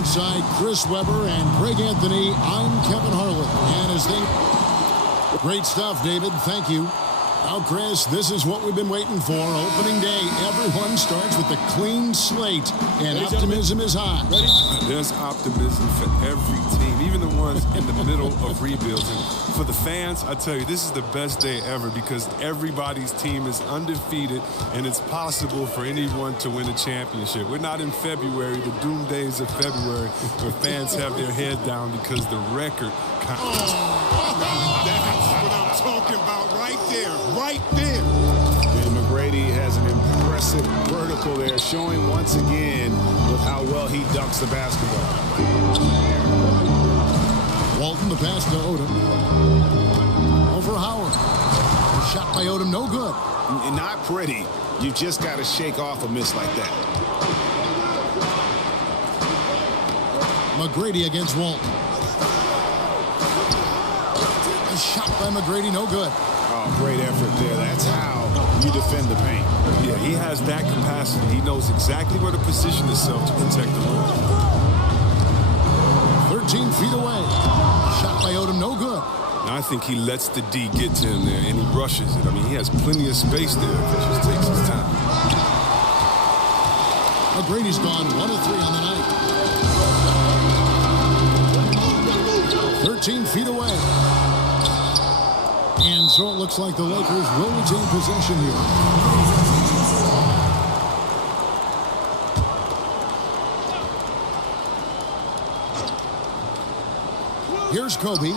Alongside Chris Webber and Greg Anthony, I'm Kevin Harlan. And as they... Great stuff, David. Thank you. Now, Chris, this is what we've been waiting for. Opening day, everyone starts with a clean slate, and optimism is high. Ready? There's optimism for every team, even the ones in the middle of rebuilding. For the fans, I tell you, this is the best day ever because everybody's team is undefeated, and it's possible for anyone to win a championship. We're not in February, the doom days of February, where fans have their head down because the record counts. That's what I'm talking about right there, right there. And McGrady has an impressive vertical there, showing once again with how well he dunks the basketball. Walton, the pass to Odom. Over Howard. The shot by Odom, no good. Not pretty. You just got to shake off a miss like that. McGrady against Walton. A shot by McGrady, no good. Oh, great effort there. That's how you defend the paint. Yeah, he has that capacity. He knows exactly where to position himself to protect the rim. 13 feet away. Shot by Odom, no good. Now, I think he lets the D get to him there, and he rushes it. I mean, he has plenty of space there if he just takes his time. McGrady's gone 1 of 3 on the night. 13 feet away. And so it looks like the Lakers will retain possession here. Here's Kobe.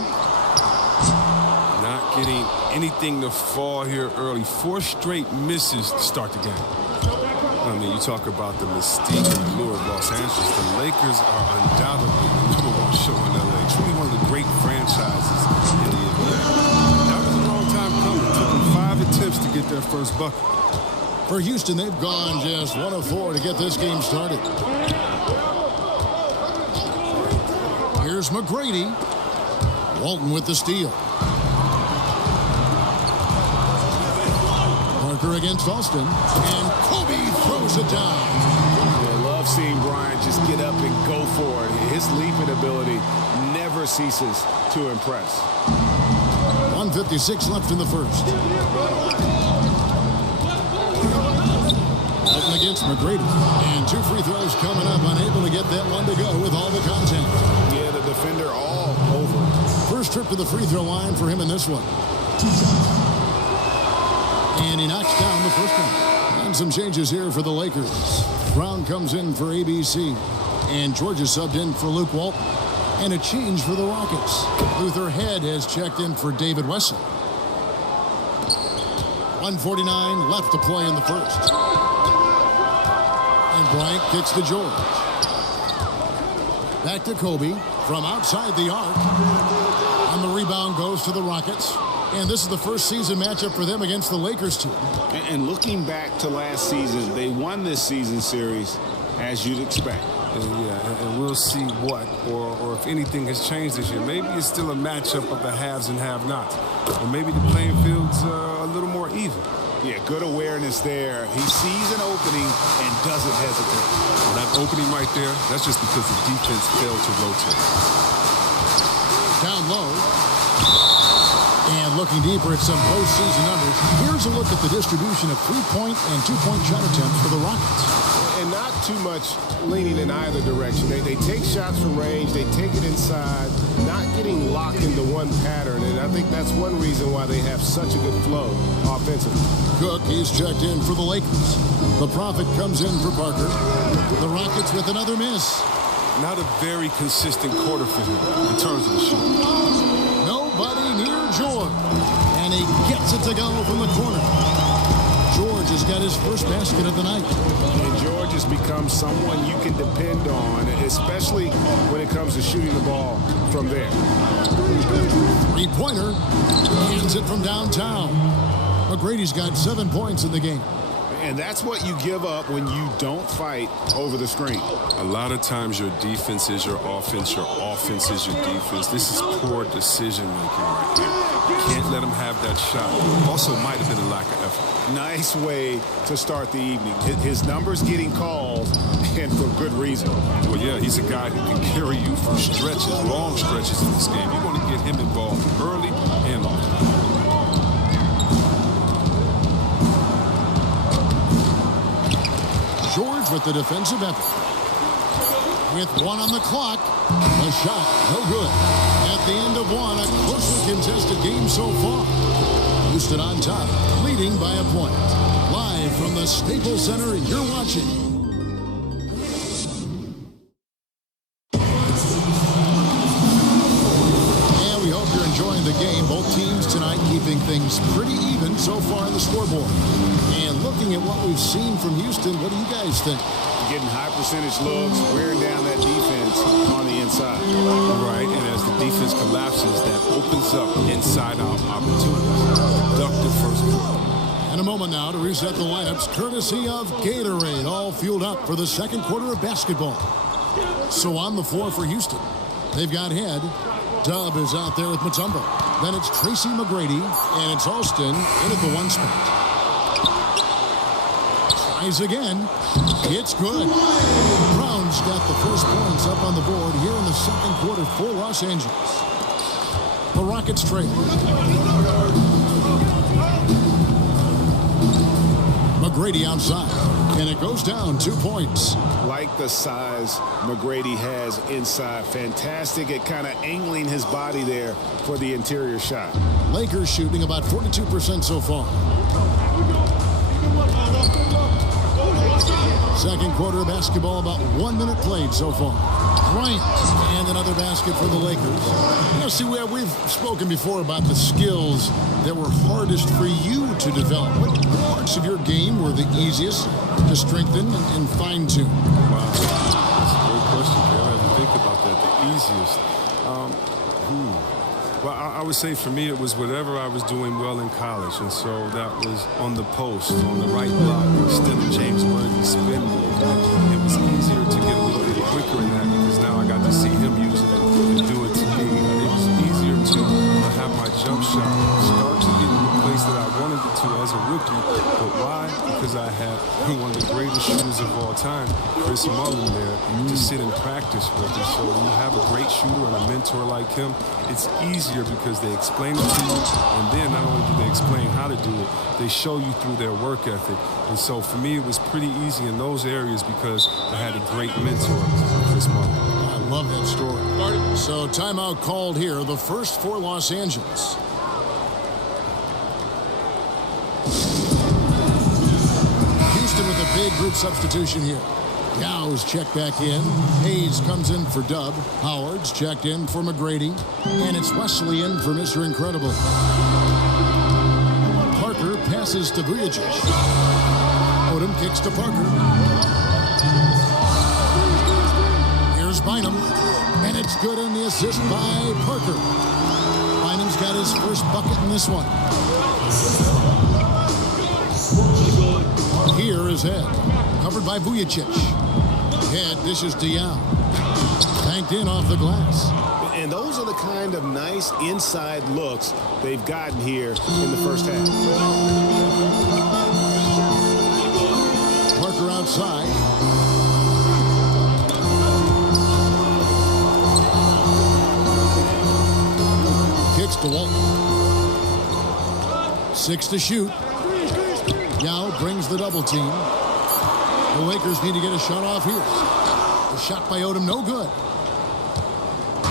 Not getting anything to fall here early. 4 straight misses to start the game. I mean, you talk about the mystique and the lure of Los Angeles. The Lakers are undoubtedly the #1 show in L.A. Truly one of the great franchises in the NBA. Took 5 attempts to get their first bucket. For Houston, they've gone just 1 of 4 to get this game started. Here's McGrady. Walton with the steal. Parker against Austin. And Kobe throws it down. I love seeing Bryant just get up and go for it. His leaping ability never ceases to impress. 1:56 left in the first. Walton against McGrady. And 2 free throws coming up. Unable to get that one to go with all the contact. Yeah, the defender all over. First trip to the free throw line for him in this one. And he knocks down the first one. And some changes here for the Lakers. Brown comes in for ABC. And George is subbed in for Luke Walton. And a change for the Rockets. Luther Head has checked in for David Wessel. 1:49 left to play in the first. And Bryant kicks to George. Back to Kobe from outside the arc. And the rebound goes to the Rockets. And this is the first season matchup for them against the Lakers team. And looking back to last season, they won this season series as you'd expect. And we'll see what, or if anything has changed this year. Maybe it's still a matchup of the haves and have-nots. Or maybe the playing field's a little more even. Yeah, good awareness there. He sees an opening and doesn't hesitate. Well, that opening right there, that's just because the defense failed to rotate. Down low. And looking deeper at some postseason numbers, here's a look at the distribution of 3-point and 2-point shot attempts for the Rockets. And not too much leaning in either direction. They take shots from range, they take it inside, not getting locked into one pattern. And I think that's one reason why they have such a good flow offensively. Cook, he's checked in for the Lakers. The Prophet comes in for Parker. The Rockets with another miss. Not a very consistent quarter for him in terms of the shooting. Nobody near George. And he gets it to go from the corner. George has got his first basket of the night. And George has become someone you can depend on, especially when it comes to shooting the ball from there. Three-pointer. Hands it from downtown. McGrady's got 7 points in the game. And And that's what you give up when you don't fight over the screen. A lot of times your defense is your offense is your defense. This is poor decision making right here. You can't let him have that shot. Also might have been a lack of effort. Nice way to start the evening. His numbers getting called, and for good reason. Well, yeah, he's a guy who can carry you for stretches, long stretches in this game. You want to get him involved early and often. George with the defensive effort. With one on the clock, a shot, no good. At the end of one, a closely contested game so far. Houston on top, leading by a point. Live from the Staples Center, you're watching. And we hope you're enjoying the game. Both teams tonight keeping things pretty even so far on the scoreboard. And looking at what we've seen from Houston, what do you guys think? Getting high percentage looks, wearing down that defense on the inside. Right, and as the defense collapses, that opens up inside-out opportunities. Productive first quarter. And a moment now to reset the lamps, courtesy of Gatorade, all fueled up for the second quarter of basketball. So on the floor for Houston, they've got Head. Dub is out there with Mutombo. Then it's Tracy McGrady, and it's Alston in at the one spot. Tries again. It's good. Brown's got the first points up on the board here in the second quarter for Los Angeles. The Rockets trail. McGrady outside, and it goes down 2 points. Like the size McGrady has inside. Fantastic at kind of angling his body there for the interior shot. Lakers shooting about 42% so far. Second quarter of basketball, about 1 minute played so far. Bryant, and another basket for the Lakers. You know, see, we've spoken before about the skills that were hardest for you to develop. What parts of your game were the easiest to strengthen and fine-tune? Wow, that's a great question, Cal. I had to think about that. The easiest. Well, I would say for me it was whatever I was doing well in college, and so that was on the post, on the right block, extending James Worthy spin move. It was easier to get a little bit quicker in that because now I got to see him use it and do it to me. It was easier to have my jump shot start to get in the place that I wanted it to as a rookie. But why? Because I had one of the greatest shooters of all time, Chris Mullin, there to sit and practice with. And so when you have a great shooter and a mentor like him, it's easier because they explain it to you, and then not only do they explain how to do it, they show you through their work ethic. And so for me, it was pretty easy in those areas because I had a great mentor, Chris Mullin. I love that story. So timeout called here, the first for Los Angeles. Houston with a big group substitution here. Yow's checked back in. Hayes comes in for Dub. Howard's checked in for McGrady. And it's Wesley in for Mr. Incredible. Parker passes to Vujacic. Odom kicks to Parker. Here's Bynum. And it's good in the assist by Parker. Bynum's got his first bucket in this one. Here is Head. Covered by Vujacic. Head dishes to Yao. Banked in off the glass. And those are the kind of nice inside looks they've gotten here in the first half. Parker outside. Kicks to Walton. 6 to shoot. Yao brings the double team. The Lakers need to get a shot off here. The shot by Odom, no good.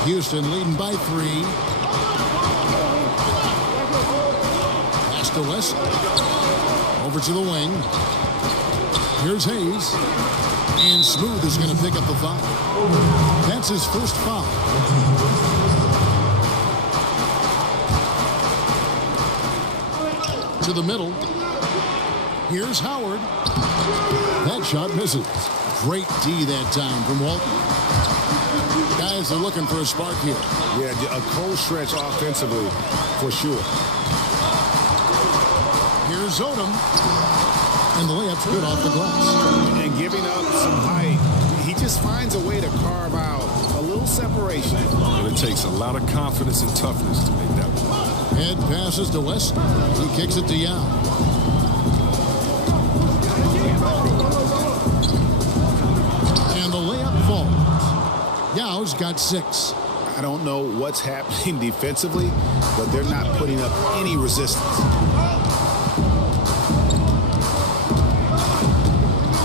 Houston leading by 3. Pass to West. Over to the wing. Here's Hayes. And Smooth is going to pick up the foul. That's his first foul. To the middle. Here's Howard. That shot misses. Great D that time from Walton. Guys are looking for a spark here. Yeah, a cold stretch offensively for sure. Here's Odom. And the layup's good off the glass. And giving up some height, he just finds a way to carve out a little separation. But it takes a lot of confidence and toughness to make that one. Head passes to West. He kicks it to Yao. And the layup falls. Yao's got 6. I don't know what's happening defensively, but they're not putting up any resistance.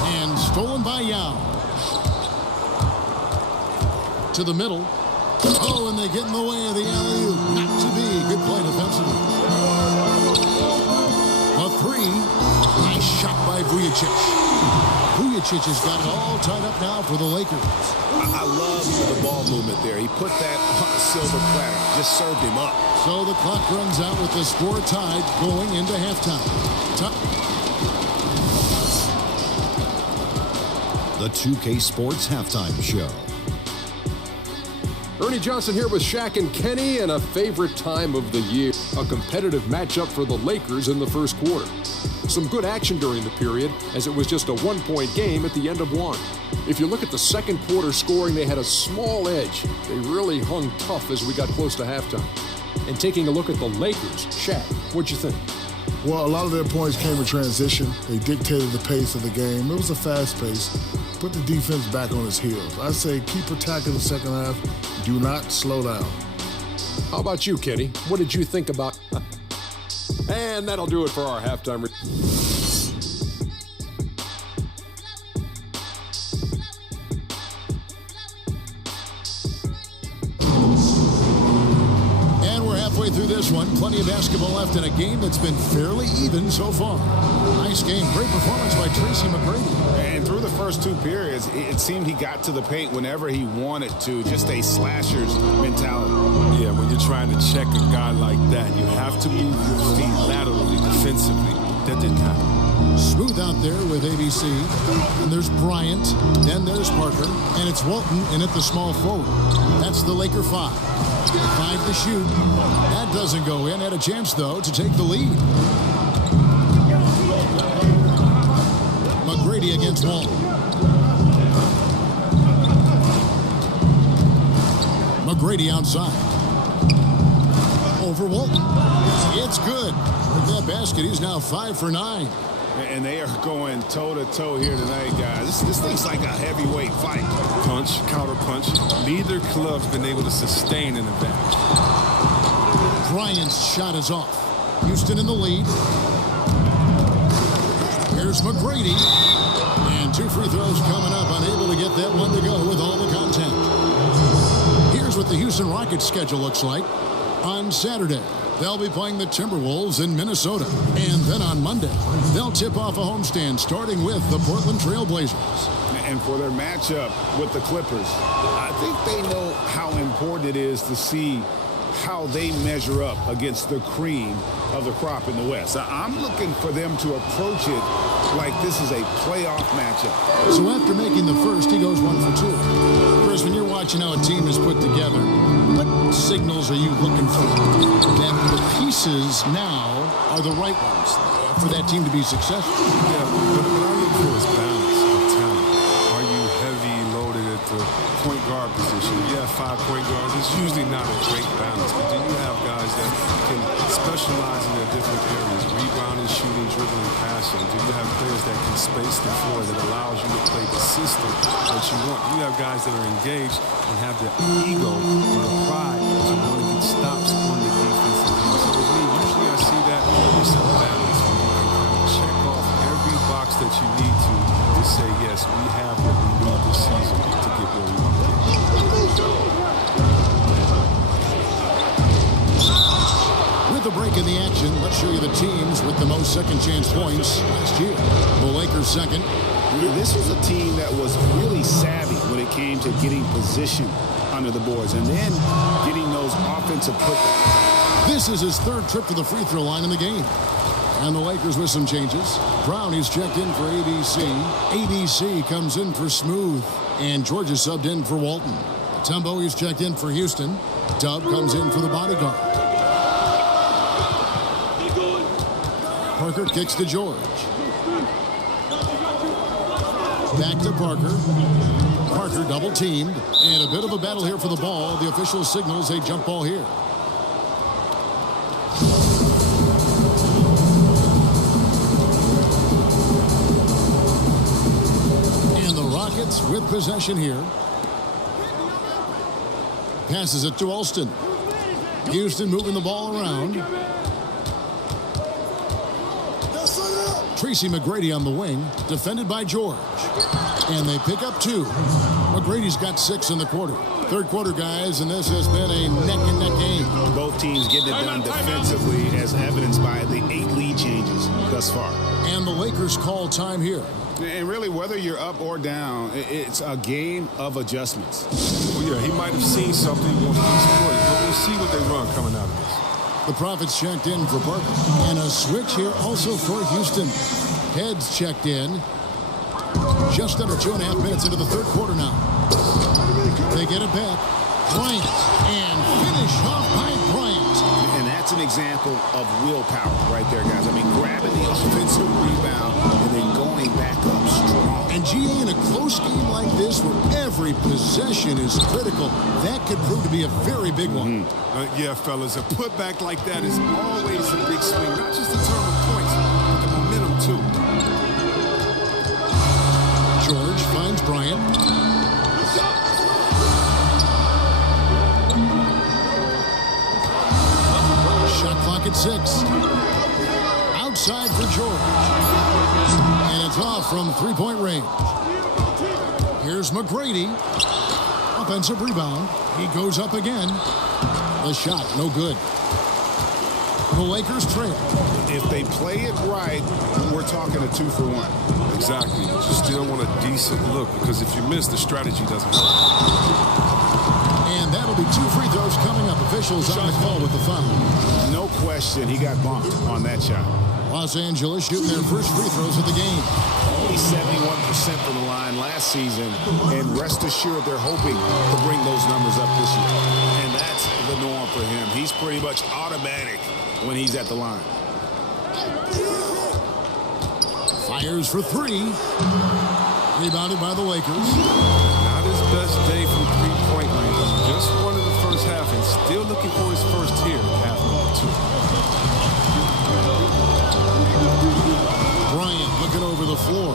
And stolen by Yao. To the middle. Oh, and they get in the way of the alley-oop. Not to be. Good play defensively. A 3. Nice shot by Vujicic. Vujicic has got it all tied up now for the Lakers. I love the ball movement there. He put that on a silver platter. Just served him up. So the clock runs out with the score tied going into halftime. The 2K Sports Halftime Show. Ernie Johnson here with Shaq and Kenny, and a favorite time of the year. A competitive matchup for the Lakers in the first quarter. Some good action during the period, as it was just a one-point game at the end of one. If you look at the second quarter scoring, they had a small edge. They really hung tough as we got close to halftime. And taking a look at the Lakers, Shaq, what'd you think? Well, a lot of their points came in transition. They dictated the pace of the game. It was a fast pace. Put the defense back on its heels. I say keep attacking the second half. Do not slow down. How about you, Kenny? What did you think about... And that'll do it for our halftime. And we're halfway through this one. Plenty of basketball left in a game that's been fairly even so far. Nice game. Great performance by Tracy McGrady. And through the first 2 periods, it seemed he got to the paint whenever he wanted to. Just a slasher's mentality. Yeah, when you're trying to check a guy like that, you have to move your feet laterally defensively. That didn't happen. Smooth out there with ABC. And there's Bryant. Then there's Parker. And it's Walton in at the small forward. That's the Laker 5. 5 to shoot. That doesn't go in. Had a chance, though, to take the lead. McGrady against Walton. McGrady outside. Over Walton. It's good. With that basket, he's now 5 for 9. And they are going toe-to-toe here tonight, guys. This thing's like a heavyweight fight. Punch, counter punch. Neither club's been able to sustain an advantage. Bryant's shot is off. Houston in the lead. Here's McGrady. And 2 free throws coming up. Unable to get that one to go with all the contact. Here's what the Houston Rockets schedule looks like. On Saturday, they'll be playing the Timberwolves in Minnesota. And then on Monday, they'll tip off a homestand starting with the Portland Trail Blazers. And for their matchup with the Clippers, I think they know how important it is to see how they measure up against the cream of the crop in the West. I'm looking for them to approach it like this is a playoff matchup. So after making the first, he goes 1 for 2. Chris, when you're watching how a team is put together, what signals are you looking for that the pieces now are the right ones for that team to be successful? Yeah, what I look for is balance of talent. Are you heavy loaded at the point guard position? You have 5 point guards. It's usually not a great balance, but do you have guys that can specialize in their different areas? Rebounding, shooting, dribbling, passing. Do you have players that can space the floor that allows you to play the system that you want? You have guys that are engaged and have the ego and the pride to want to get stops on the defensive end. So with me, usually I see that there's some balance. You can kind of check off every box that you need to say, yes, we have what we need this season to get where we want to get. With a break in the action, let's show you the teams with the most second chance points last year. The Lakers second. This was a team that was really savvy when it came to getting position under the boards and then getting those offensive putbacks. This is his 3rd trip to the free throw line in the game. And the Lakers with some changes. Brown is checked in for ABC. ABC comes in for Smooth. And Georgia subbed in for Walton. Tumbo is checked in for Houston. Dub comes in for the bodyguard. Parker kicks to George. Back to Parker. Parker double teamed. And a bit of a battle here for the ball. The official signals a jump ball here. And the Rockets with possession here. Passes it to Alston. Houston moving the ball around. Tracy McGrady on the wing, defended by George. And they pick up 2. McGrady's got 6 in the quarter. Third quarter, guys, and this has been a neck-and-neck game. Both teams getting it done defensively, as evidenced by the 8 lead changes thus far. And the Lakers call time here. And really, whether you're up or down, it's a game of adjustments. Well, yeah, he might have seen something he wants to exploit, but we'll see what they run coming out of this. The Profits checked in for Parker. And a switch here also for Houston. Heads checked in. Just under 2.5 minutes into the third quarter now. They get it back. Bryant. And finish off by Bryant. And that's an example of willpower right there, guys. I mean, grabbing the offensive rebound and then going back up strong. And GA, in a close game like this where every possession is critical, that could prove to be a very big one. Yeah, fellas, a putback like that is always a big swing. Not just in terms of points, but the momentum, too. George finds Bryant. Shot clock at 6. Outside for George. And it's off from three-point range. Here's McGrady. Offensive rebound. He goes up again. The shot, no good. The Lakers trail. If they play it right, we're talking a 2 for 1. Exactly. You still want a decent look, because if you miss, the strategy doesn't work. And that'll be 2 free throws coming up. Officials on the call with the foul. No question, he got bumped on that shot. Los Angeles shooting their first free throws of the game. Only 71% from the line last season, and rest assured they're hoping to bring those numbers up this year. And that's the norm for him. He's pretty much automatic when he's at the line. Fires for 3. Rebounded by the Lakers. Not his best day from three-point range. Just won in the first half and still looking for his first here in half number 2. Bryant looking over the floor.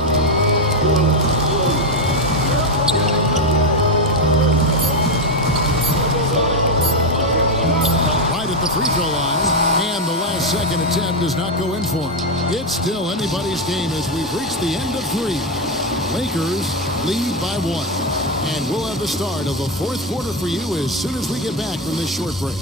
Right at the free throw line. And the last second attempt does not go in for him. It's still anybody's game as we've reached the end of 3. Lakers lead by 1. And we'll have the start of the fourth quarter for you as soon as we get back from this short break.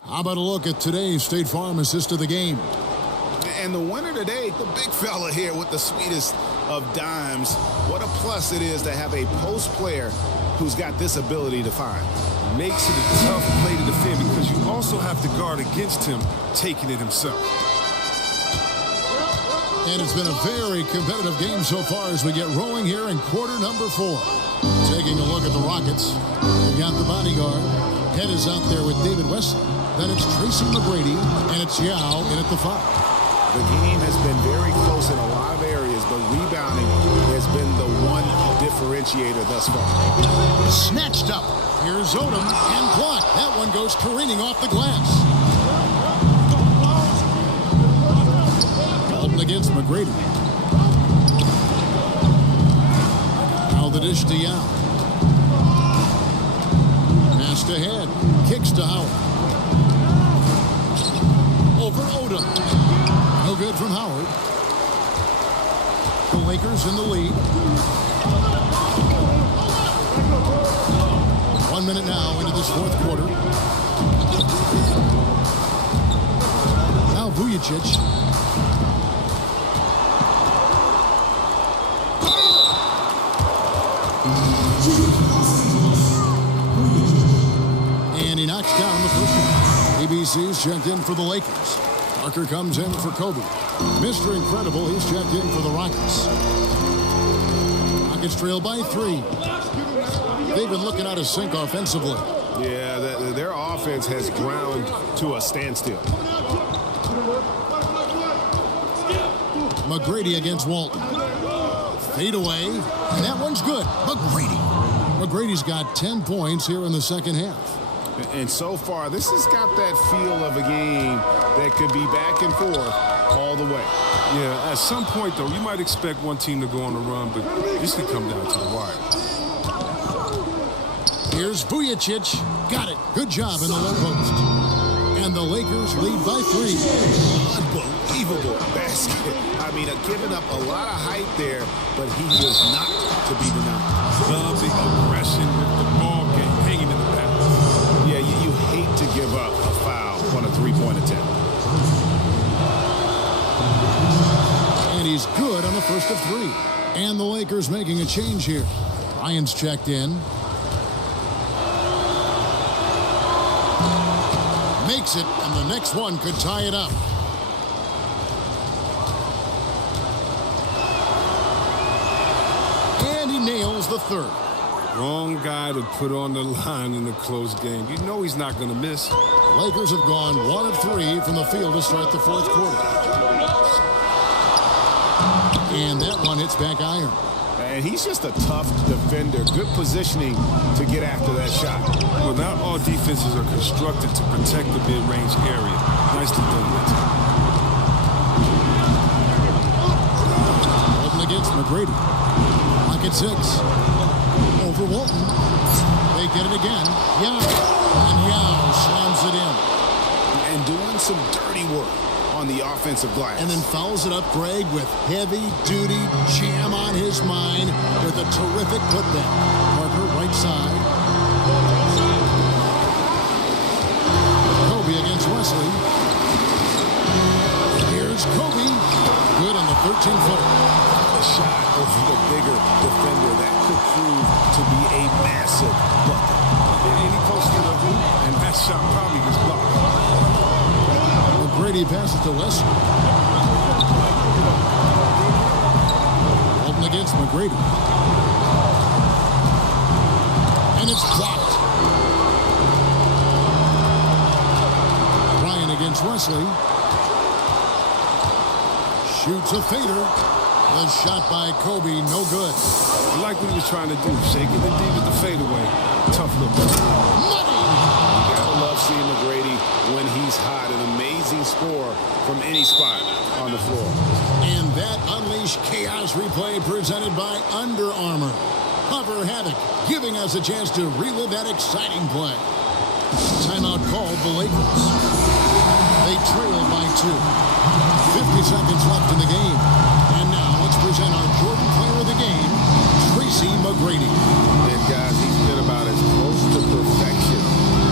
How about a look at today's State Farm assist of the game? And the winner today, the big fella here with the sweetest of dimes. What a plus it is to have a post player who's got this ability to find. Makes it a tough play to defend because you also have to guard against him taking it himself. And it's been a very competitive game so far as we get rolling here in quarter number 4. Taking a look at the Rockets. They've got the bodyguard. Head is out there with David Wesley. Then it's Tracy McGrady, and it's Yao in at the 5. The game has been very close in a lot of areas, but rebounding has been the one differentiator thus far. Snatched up. Here's Odom and blocked. That one goes careening off the glass. Holden against McGrady. Now the dish to Yao. Pass to Head. Kicks to Howard. Over Odom. No good from Howard. The Lakers in the lead. 1 minute now into this fourth quarter. Now Vujicic. And he knocks down the first one. ABC's checked in for the Lakers. Parker comes in for Kobe. Mr. Incredible, he's checked in for the Rockets. Rockets trail by 3. They've been looking out of sync offensively. Yeah, their offense has ground to a standstill. McGrady against Walton. Fade away, and that one's good. McGrady's got 10 points here in the second half. And so far, this has got that feel of a game that could be back and forth all the way. Yeah, at some point, though, you might expect one team to go on a run, but this could come down to the wire. Here's Vujicic. Got it. Good job in the low post. And the Lakers lead by 3. Unbelievable basket. I mean, giving up a lot of height there, but he was not to be denied. Love the aggression with the ball game hanging in the back. Yeah, you hate to give up a foul on a three-point attempt. And he's good on the first of 3. And the Lakers making a change here. Bryant's checked in. Makes it, and the next one could tie it up. And he nails the third. Wrong guy to put on the line in a close game. You know he's not going to miss. Lakers have gone 1 of 3 from the field to start the fourth quarter. And that one hits back iron. And he's just a tough defender. Good positioning to get after that shot. Well, not all defenses are constructed to protect the mid-range area. Nicely done that time. Walton against McGrady. Pocket 6. Over Walton. They get it again. Yao. And Yao slams it in. And doing some dirty work on the offensive glass. And then fouls it up Greg with heavy-duty jam on his mind with a terrific putback. Parker, right side. Kobe against Wesley. Here's Kobe. Good on the 13-footer. A shot over the bigger defender. That could prove to be a massive bucket. And he posted a hoop, and that shot probably was blocked. McGrady passes to Wesley. Walton against McGrady. And it's blocked. Bryant against Wesley. Shoots a fader. The shot by Kobe, no good. I like what he was trying to do. Shaking the D with the fadeaway. Tough look. Money! You gotta love seeing McGrady when he's hot. An amazing score from any spot on the floor. And that Unleash Chaos replay presented by Under Armour. Hover Havoc, giving us a chance to relive that exciting play. Timeout called the Lakers. They trail by 2. 50 seconds left in the game. And now let's present our Jordan player of the game, Tracy McGrady. And guys, he's been about as close to perfection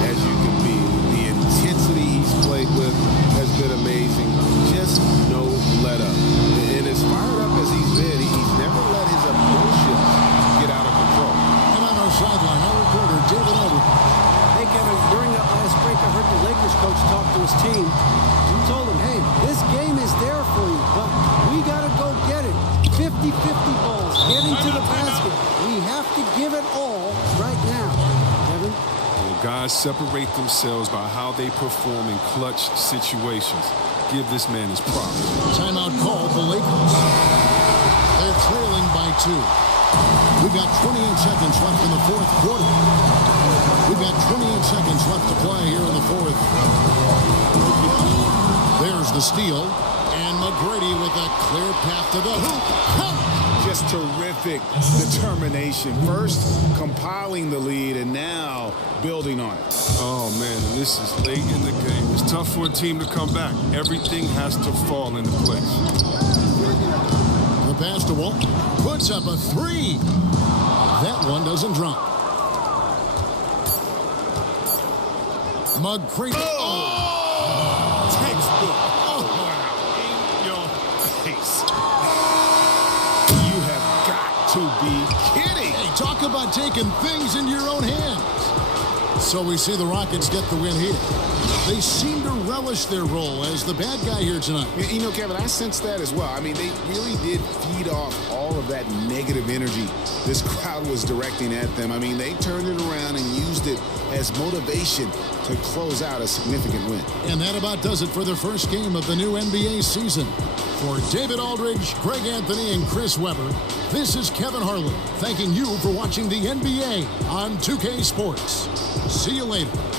as you can be. The intensity he's played with has been amazing. Just no let up. And as fired up as he's been, he's never let his emotions get out of control. And on our sideline, our reporter, David Elwood. Hey, Kevin, during that last break, I heard the Lakers coach talk to his team. He told them, hey, this game is there for you, but we got to go get it. 50-50 balls, getting to the basket. We have to give it all right now, Kevin. Well, guys separate themselves by how they perform in clutch situations. Give this man his props. Timeout called the Lakers. They're trailing by 2. We've got 28 seconds left in the fourth quarter. We've got 28 seconds left to play here in the fourth. There's the steal. And McGrady with a clear path to the hoop. Just terrific determination. First, compiling the lead, and now building on it. Oh, man, and this is late in the game. It's tough for a team to come back. Everything has to fall into place. The pass to Walton. Puts up a 3. That one doesn't drop. McGrady. Oh! Textbook. Oh, wow. In your face. You have got to be kidding. Hey, talk about taking things into your own hands. So we see the Rockets get the win here. They seem to relish their role as the bad guy here tonight. You know, Kevin, I sense that as well. I mean, they really did feed off all of that negative energy this crowd was directing at them. I mean, they turned it around and used it as motivation to close out a significant win. And that about does it for the first game of the new NBA season. For David Aldridge, Greg Anthony, and Chris Webber, this is Kevin Harlan thanking you for watching the NBA on 2K Sports. See you later.